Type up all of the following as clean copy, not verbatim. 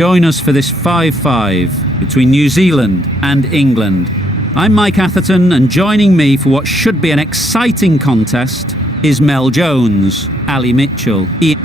Join us for this 5-5 between New Zealand and England. I'm Mike Atherton, and joining me for what should be an exciting contest is Mel Jones, Ali Mitchell, Ian.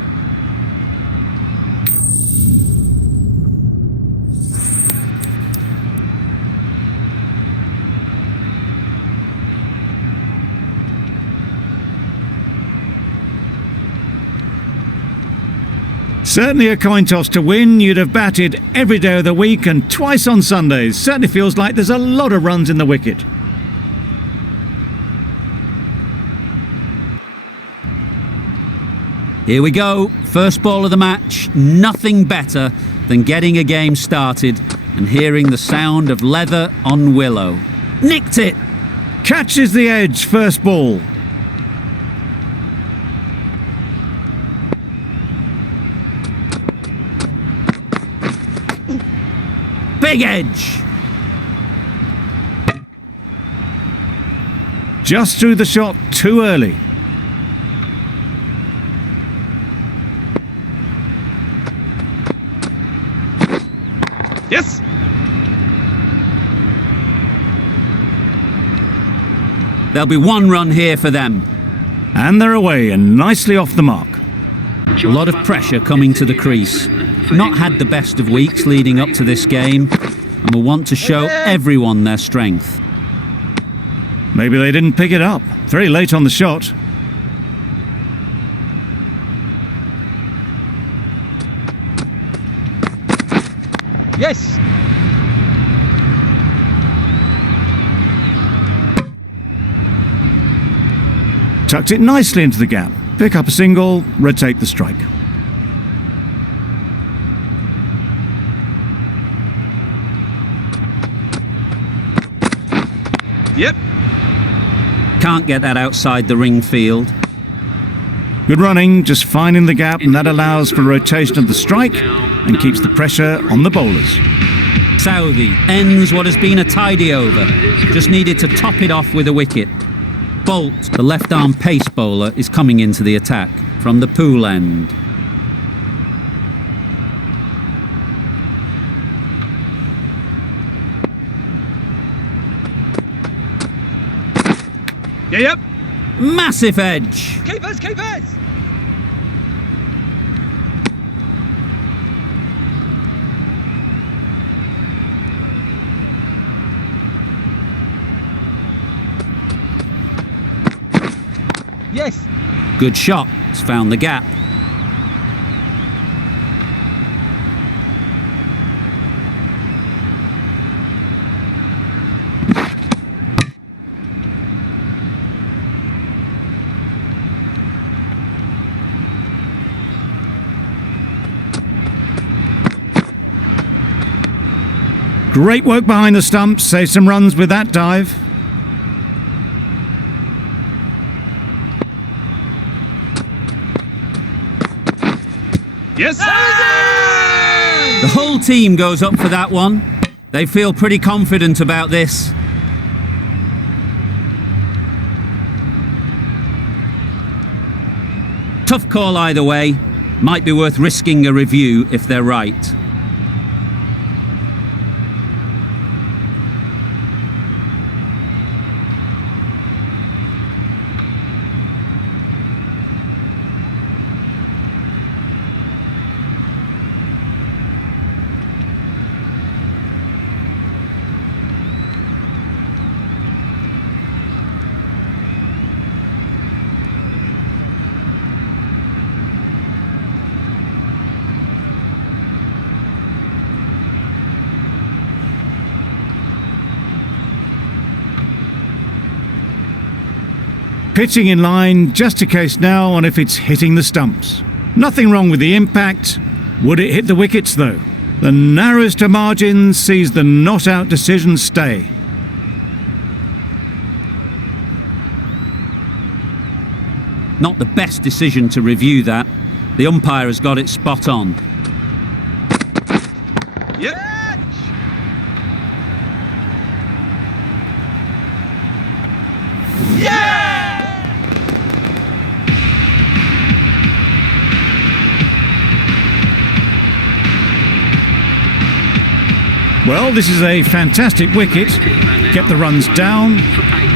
Certainly a coin toss to win. You'd have batted every day of the week and twice on Sundays. Certainly feels like there's a lot of runs in the wicket. Here we go, first ball of the match. Nothing better than getting a game started and hearing the sound of leather on willow. Nicked it! Catches the edge, first ball. Big edge! Just threw the shot too early. Yes! There'll be one run here for them. And they're away and nicely off the mark. A lot of pressure coming to the crease. Not had the best of weeks leading up to this game and will want to show everyone their strength. Maybe they didn't pick it up. Very late on the shot. Yes! Tucked it nicely into the gap. Pick up a single, rotate the strike. Yep. Can't get that outside the ring field. Good running, just finding the gap, and that allows for rotation of the strike and keeps the pressure on the bowlers. Southey ends what has been a tidy over. Just needed to top it off with a wicket. Bolt, the left-arm pace bowler, is coming into the attack from the pool end. Yep. Massive edge! Keepers! Yes! Good shot, it's found the gap. Great work behind the stumps, save some runs with that dive. Yes! The whole team goes up for that one. They feel pretty confident about this. Tough call either way. Might be worth risking a review if they're right. Pitching in line, just a case now on if it's hitting the stumps. Nothing wrong with the impact. Would it hit the wickets though? The narrowest of margins sees the not out decision stay. Not the best decision to review that. The umpire has got it spot on. Yep. Well, this is a fantastic wicket. Kept the runs down.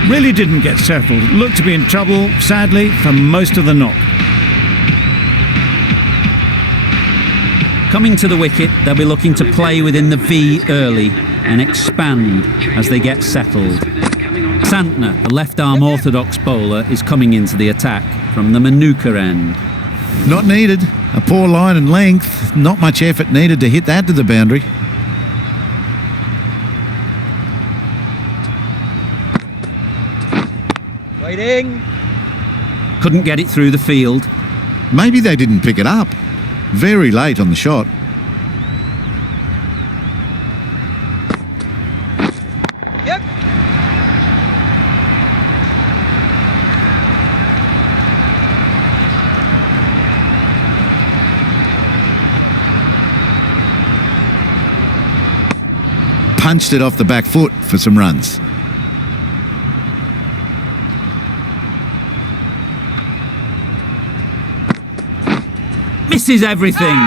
Really didn't get settled. Looked to be in trouble, sadly, for most of the knock. Coming to the wicket, they'll be looking to play within the V early and expand as they get settled. Santner, the left-arm orthodox bowler, is coming into the attack from the Manuka end. Not needed. A poor line and length. Not much effort needed to hit that to the boundary. Waiting. Couldn't get it through the field. Maybe they didn't pick it up. Very late on the shot. Yep. Punched it off the back foot for some runs. Misses everything.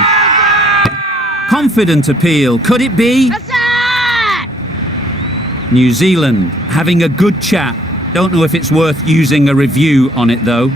Confident appeal. Could it be? New Zealand having a good chat. Don't know if it's worth using a review on it though.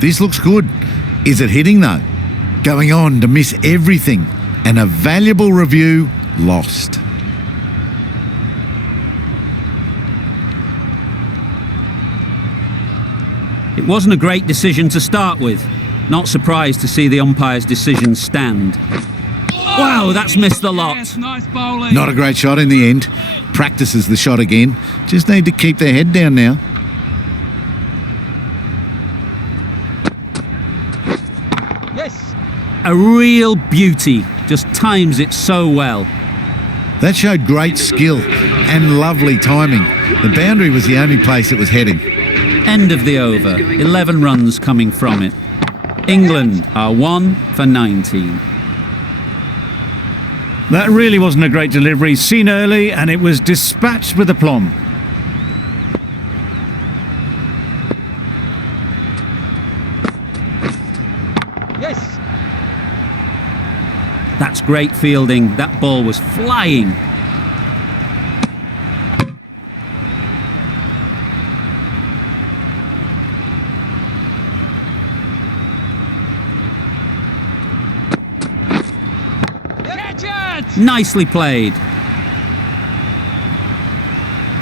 This looks good. Is it hitting though? Going on to miss everything. And a valuable review lost. It wasn't a great decision to start with. Not surprised to see the umpire's decision stand. Wow, that's missed the lot. Yes, nice bowling. Not a great shot in the end. Practices the shot again. Just need to keep their head down now. Yes. A real beauty. Just times it so well. That showed great skill and lovely timing. The boundary was the only place it was heading. End of the over. 11 runs coming from it. England are 1 for 19. That really wasn't a great delivery. Seen early, and it was dispatched with aplomb. Yes. That's great fielding. That ball was flying. Catch it. Nicely played.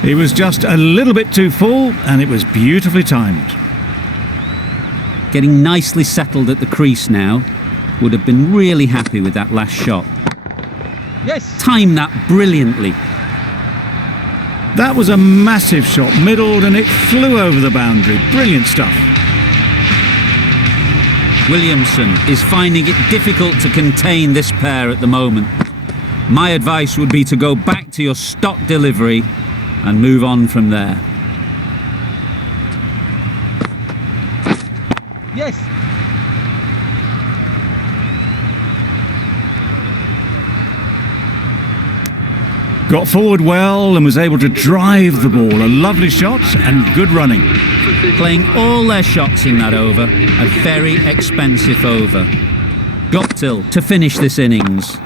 He was just a little bit too full, and it was beautifully timed. Getting nicely settled at the crease now. Would have been really happy with that last shot. Yes. Timed that brilliantly. That was a massive shot, middled, and it flew over the boundary. Brilliant stuff. Williamson is finding it difficult to contain this pair at the moment. My advice would be to go back to your stock delivery and move on from there. Yes. Got forward well and was able to drive the ball. A lovely shot and good running. Playing all their shots in that over. A very expensive over. Guptill to finish this innings.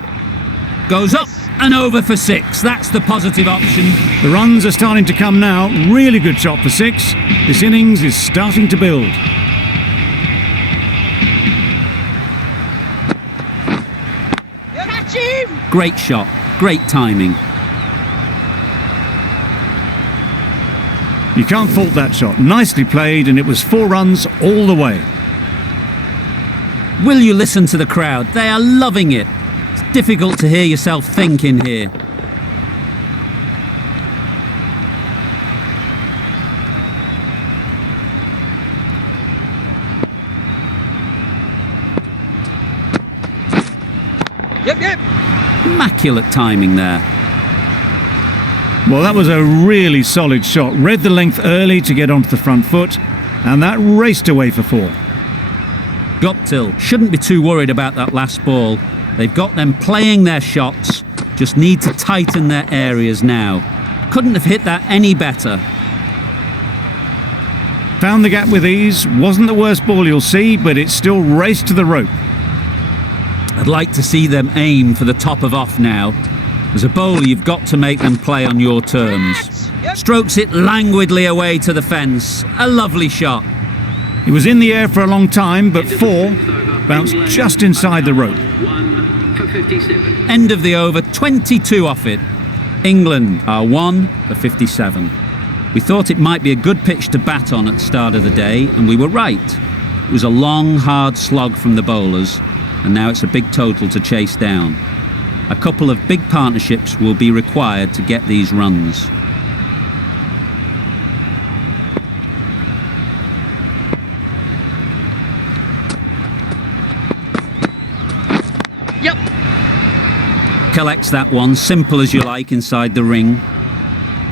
Goes up and over for 6. That's the positive option. The runs are starting to come now. Really good shot for 6. This innings is starting to build. Catch him! Great shot. Great timing. You can't fault that shot. Nicely played, and it was 4 runs all the way. Will you listen to the crowd? They are loving it. It's difficult to hear yourself think in here. Yep. Immaculate timing there. Well, that was a really solid shot. Read the length early to get onto the front foot, and that raced away for 4. Guptill shouldn't be too worried about that last ball. They've got them playing their shots, just need to tighten their areas now. Couldn't have hit that any better. Found the gap with ease. Wasn't the worst ball you'll see, but it still raced to the rope. I'd like to see them aim for the top of off now. As a bowler, you've got to make them play on your terms. Strokes it languidly away to the fence. A lovely shot. He was in the air for a long time, but 4 bounced just inside the rope. 1 for 57. End of the over, 22 off it. England are 1 for 57. We thought it might be a good pitch to bat on at the start of the day, and we were right. It was a long, hard slog from the bowlers, and now it's a big total to chase down. A couple of big partnerships will be required to get these runs. Yep. Collects that one, simple as you like, inside the ring.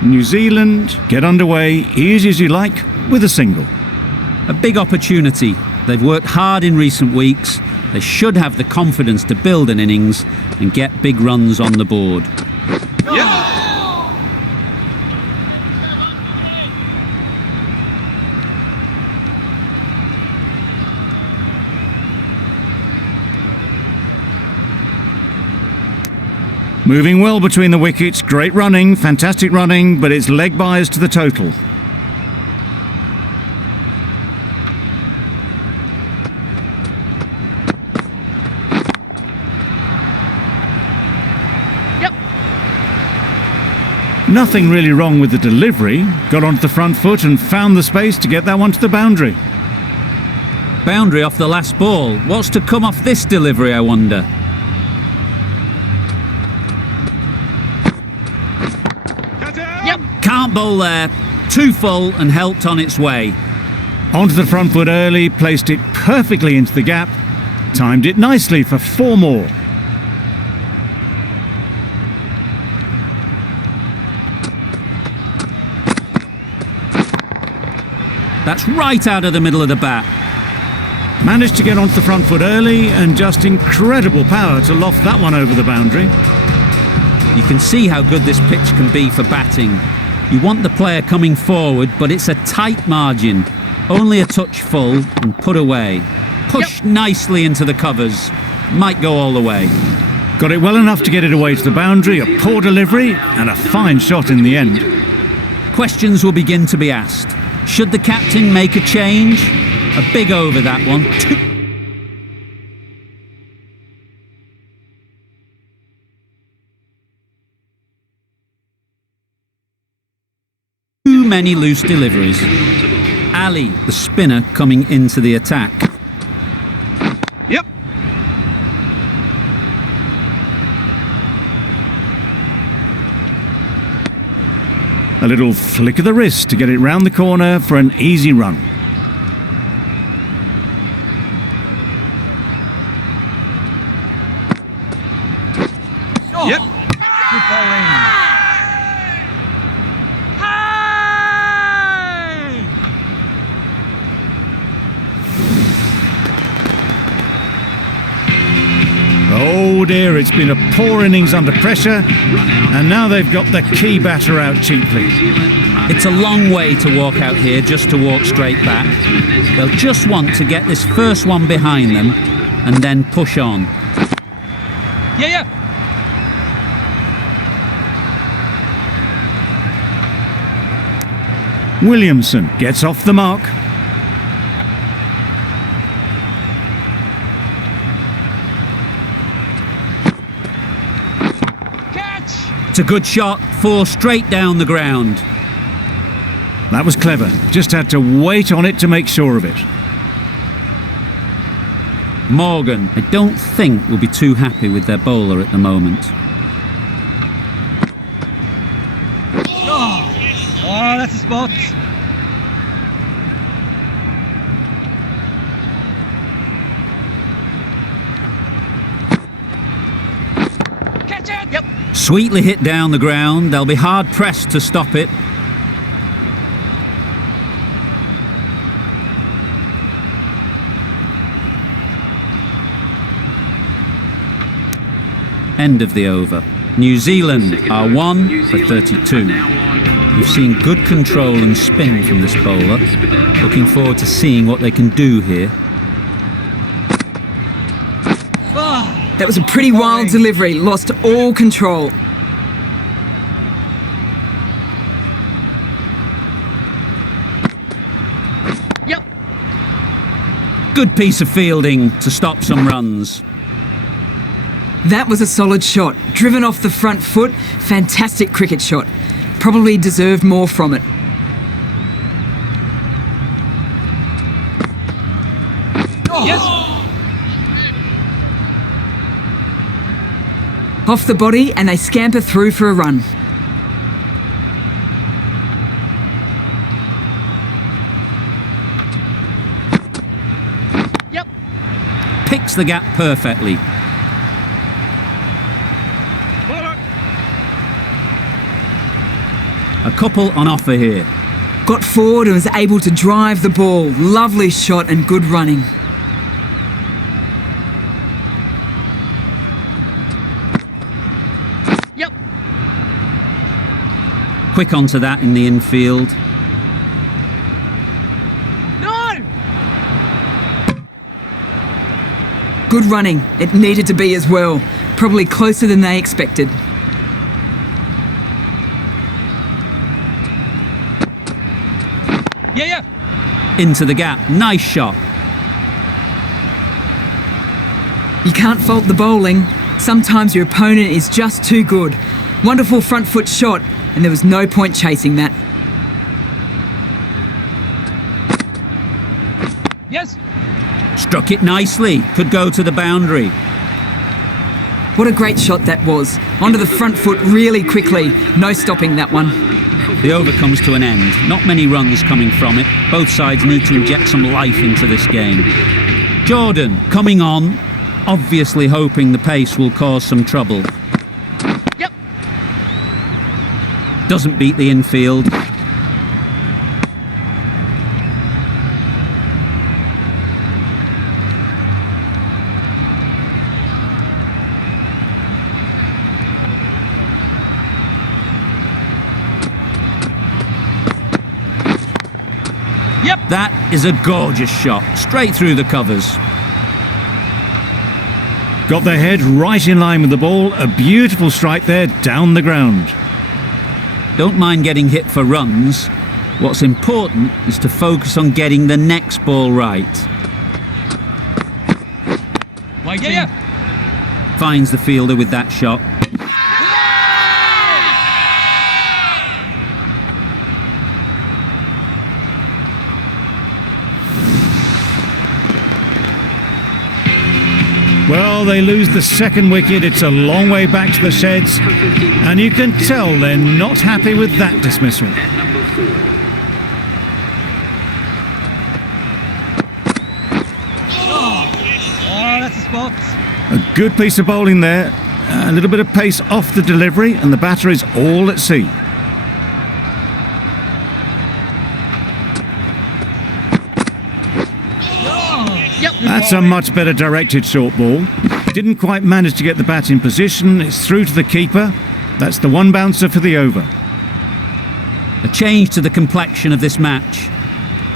New Zealand get underway easy as you like with a single. A big opportunity. They've worked hard in recent weeks. They should have the confidence to build an innings and get big runs on the board. Moving well between the wickets, great running, fantastic running, but it's leg byes to the total. Nothing really wrong with the delivery. Got onto the front foot and found the space to get that one to the boundary. Boundary off the last ball. What's to come off this delivery, I wonder? Can't bowl there. Too full and helped on its way. Onto the front foot early, placed it perfectly into the gap. Timed it nicely for 4 more. That's right out of the middle of the bat. Managed to get onto the front foot early and just incredible power to loft that one over the boundary. You can see how good this pitch can be for batting. You want the player coming forward, but it's a tight margin. Only a touch full and put away. Push nicely into the covers. Might go all the way. Got it well enough to get it away to the boundary, a poor delivery and a fine shot in the end. Questions will begin to be asked. Should the captain make a change? A big over that one. Too many loose deliveries. Ali, the spinner, coming into the attack. Yep. A little flick of the wrist to get it round the corner for an easy run. Yep. Good bowling. Oh dear, it's been a poor innings under pressure, and now they've got the key batter out cheaply. It's a long way to walk out here just to walk straight back. They'll just want to get this first one behind them and then push on. Yeah. Williamson gets off the mark. It's a good shot, 4 straight down the ground. That was clever. Just had to wait on it to make sure of it. Morgan, I don't think will be too happy with their bowler at the moment. Oh, that's a spot. Sweetly hit down the ground. They'll be hard pressed to stop it. End of the over. New Zealand are 1 for 32. We've seen good control and spin from this bowler. Looking forward to seeing what they can do here. That was a pretty wild delivery, lost all control. Yep. Good piece of fielding to stop some runs. That was a solid shot, driven off the front foot, fantastic cricket shot. Probably deserved more from it. Yes. Off the body and they scamper through for a run. Yep. Picks the gap perfectly. A couple on offer here. Got forward and was able to drive the ball. Lovely shot and good running. Yep. Quick onto that in the infield. No. Good running. It needed to be as well. Probably closer than they expected. Yeah. Into the gap. Nice shot. You can't fault the bowling. Sometimes your opponent is just too good. Wonderful front foot shot, and there was no point chasing that. Yes. Struck it nicely. Could go to the boundary. What a great shot that was. Onto the front foot really quickly. No stopping that one. The over comes to an end. Not many runs coming from it. Both sides need to inject some life into this game. Jordan coming on, obviously hoping the pace will cause some trouble. Yep. Doesn't beat the infield. Yep. That is a gorgeous shot, straight through the covers. Got their head right in line with the ball. A beautiful strike there down the ground. Don't mind getting hit for runs. What's important is to focus on getting the next ball right. Waiting. Yeah. Finds the fielder with that shot. Well, they lose the second wicket. It's a long way back to the sheds, and you can tell they're not happy with that dismissal. At number 4. Oh, that's a spot. A good piece of bowling there. A little bit of pace off the delivery, and the batter is all at sea. Yep. That's a much better directed short ball. Didn't quite manage to get the bat in position. It's through to the keeper. That's the one bouncer for the over. A change to the complexion of this match.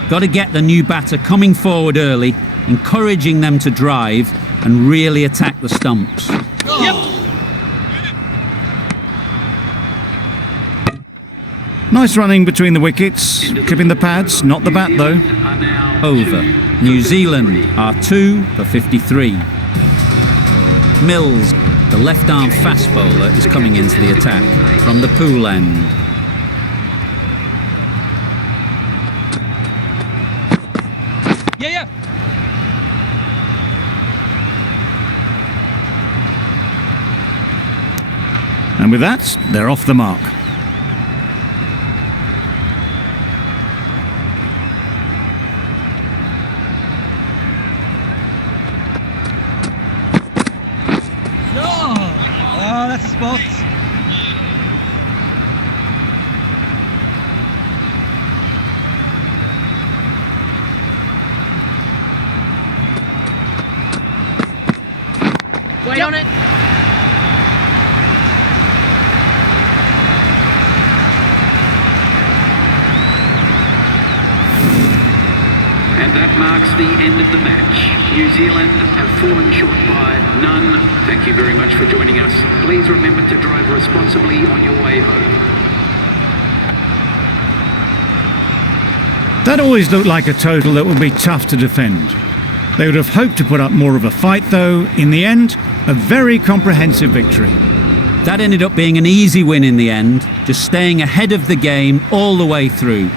Got to get the new batter coming forward early, encouraging them to drive and really attack the stumps. Yep. Nice running between the wickets. Clipping the pads, not the bat though. Are now Over. New Zealand are 2 for 53. Mills, the left-arm fast bowler, is coming into the attack from the pool end. Yeah. And with that, they're off the mark. Oh, that's a spot. Wait on it. And that marks the end of the match. New Zealand have fallen short by none. Thank you very much for joining us. Please remember to drive responsibly on your way home. That always looked like a total that would be tough to defend. They would have hoped to put up more of a fight though. In the end, a very comprehensive victory. That ended up being an easy win in the end, just staying ahead of the game all the way through.